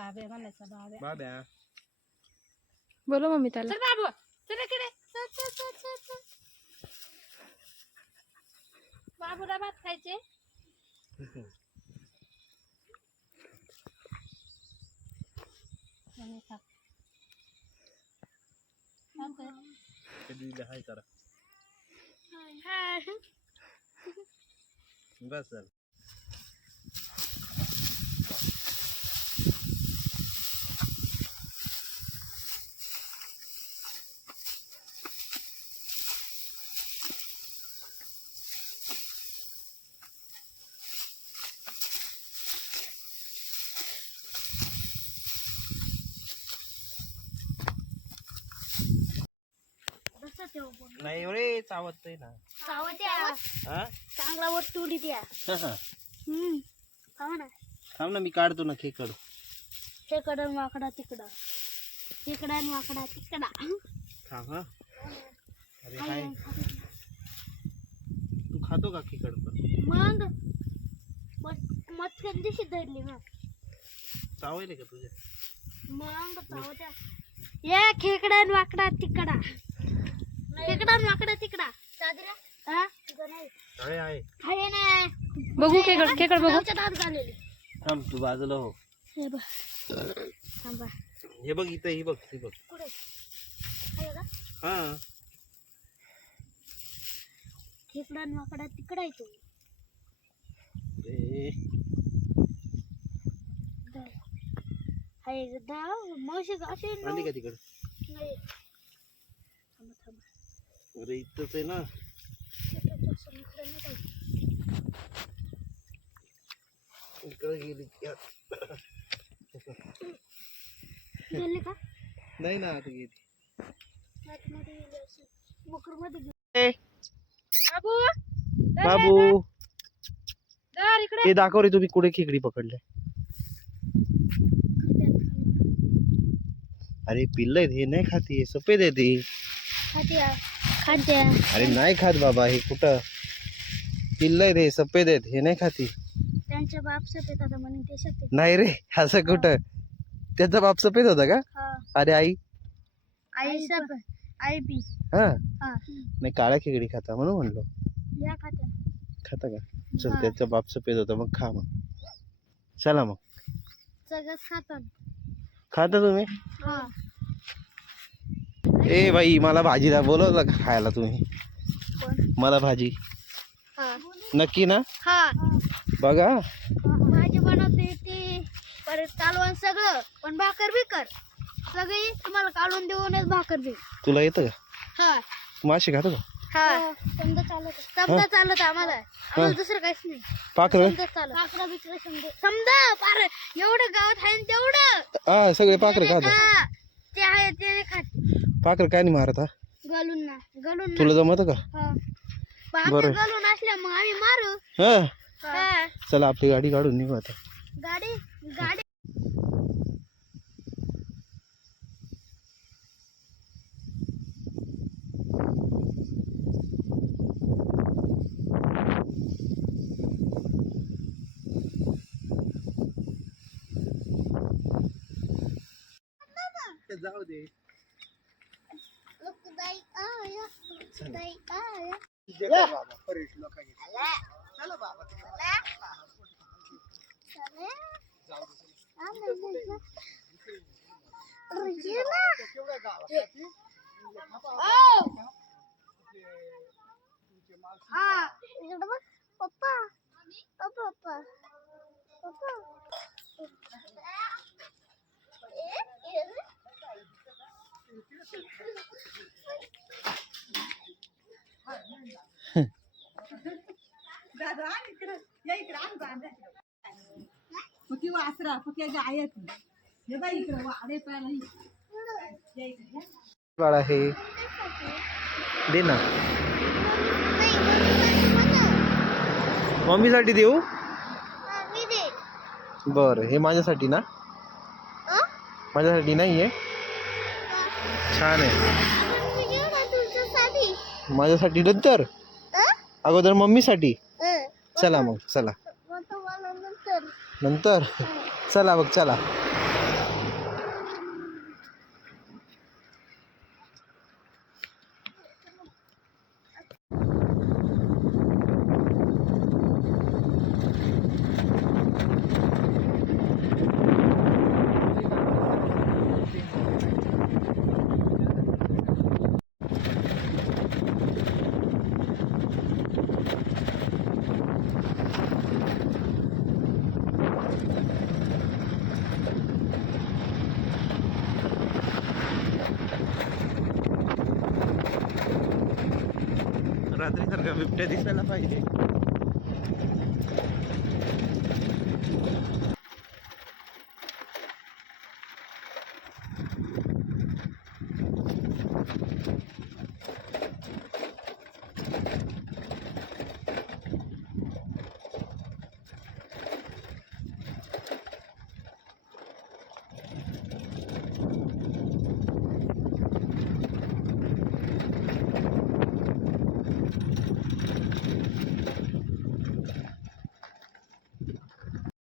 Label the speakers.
Speaker 1: इकडं.
Speaker 2: बाबे म्हणायचा बाबे
Speaker 1: बाब्या
Speaker 3: बोलो मम्मी त्याला
Speaker 2: चल बाबू चल इकडे चल, चल, चल, चल, चल. बाबूला भात खायचे आणि खा. खातोय.
Speaker 1: कधी हाय करा
Speaker 2: हाय.
Speaker 1: बस झालं
Speaker 2: बसा
Speaker 1: नाही रे चावतय ना.
Speaker 2: सावं द्या.
Speaker 1: हा?
Speaker 2: चांगला वर तुडी द्या. हम्म खावा ना.
Speaker 1: थांब ना मी काढतो ना खेकड.
Speaker 2: तिकडं वाकडा तिकडं. तिकडं आणि वाकडा तिकडा.
Speaker 1: थांब हा. अरे हाय. तू खातो का खेकड पण?
Speaker 2: मग? मटकन दिशी धरली ना.
Speaker 1: चावायले का तुझ्या
Speaker 2: मग चावं द्या या खेकडा आणि वाकडा तिकडा. तिकडा हा?
Speaker 1: आहे आहे.
Speaker 2: आहे ना.
Speaker 3: बघू खेकड खेकड बघू.
Speaker 2: गावच्या दात घालेली
Speaker 1: थांब तू बाजूला हो.
Speaker 2: हे बघ. थांबा.
Speaker 1: हे बघ इथं ही बघ ही बघ.
Speaker 2: कुठे? आहे का?
Speaker 1: हा.
Speaker 2: खेकडा आणि वाकडा तिकडा आहे तो
Speaker 1: ए,
Speaker 2: आहे गड्डा मावशी असे
Speaker 1: का तिकडे?
Speaker 2: नाही. थांबा थांबा.
Speaker 1: अरे इथंच आहे ना
Speaker 2: खेकड्याचं असं इकडं नाही जायचं.
Speaker 1: इकडे गेली या.
Speaker 2: गेले का
Speaker 1: नाही ना आता गेली
Speaker 2: आतमध्ये गेले असेल. मकरमध्ये गेले.
Speaker 1: ए,
Speaker 2: बाबू
Speaker 1: बाबू
Speaker 2: दर इकडे
Speaker 1: हे दाखव रे तुम्ही कुठे खेकडी पकडले अरे पिल्ल आहेत हे नाही खाती सफेद आहे ते
Speaker 2: खात्या खात्या
Speaker 1: अरे नाही खात बाबा हे कुठं? पिल्ल आहेत हे सफेद आहेत हे नाही खाती
Speaker 2: त्यांच्या बाप सफेद आता म्हणून ते सफेद.
Speaker 1: नाही रे असं कुठं? त्याचा बाप सफेद होता का?
Speaker 2: हा.
Speaker 1: अरे आई.
Speaker 2: आई सफेद. आई बी.
Speaker 1: हा.
Speaker 2: हा.
Speaker 1: नाही काळ्या खेकडी खाता म्हणून म्हणलो.
Speaker 2: या खात्या.
Speaker 1: खाता का? चल
Speaker 2: हा.
Speaker 1: त्याचा बाप सफेद होता मग खा मग. चला मग.
Speaker 2: सगळं खातात.
Speaker 1: खाता तुम्ही?
Speaker 2: हा.
Speaker 1: ए बाई मला भाजीला बोलवलं का खायला तुम्ही. मला भाजी.
Speaker 2: हा.
Speaker 1: नक्की ना?
Speaker 2: हा.
Speaker 1: बघा.
Speaker 2: भाजी बनवते ती. परत कालवण सगळं पण भाकर बिकर. सगळी तुम्हाला काढून देऊनच भाकर बी
Speaker 1: तुला येतं का?
Speaker 2: हा.
Speaker 1: तू मासे खातो का?
Speaker 2: हा. समजा चालत समजा चालत आम्हाला. आम्हाला दुसरं काहीच नाही.
Speaker 1: पाकर
Speaker 2: समजा चालत. समजा. समजा पार एवढं गावात आहे ना तेवढं.
Speaker 1: हा सगळे पाकर
Speaker 2: ते
Speaker 1: खाता
Speaker 2: खा. ते आहे ते खात.
Speaker 1: पाकर काय नाही मारत हा?
Speaker 2: घालून ना घालून ना.
Speaker 1: तुला जमत का?
Speaker 2: हा.
Speaker 1: बरं.
Speaker 2: घालून असल्या मग आम्ही मारू.
Speaker 1: हा?
Speaker 2: हा.
Speaker 1: चला आपली गाडी काढून निघू आता.
Speaker 2: गाडी गाडी.
Speaker 1: जाऊ दे.
Speaker 2: पप्पा. पप्पा पप्पा.
Speaker 4: फुकी वासरा हे बाई इकडं वाडे पाहिला
Speaker 1: दे ना. मम्मीसाठी देऊ? बर हे माझ्यासाठी ना? माझ्यासाठी नाही आहे छान आहे. माझ्यासाठी नंतर? अगोदर मम्मीसाठी? चला मग चला. नंतर? चला बघ चला. रात्री सारखा बिबट्या दिसायला पाहिजे.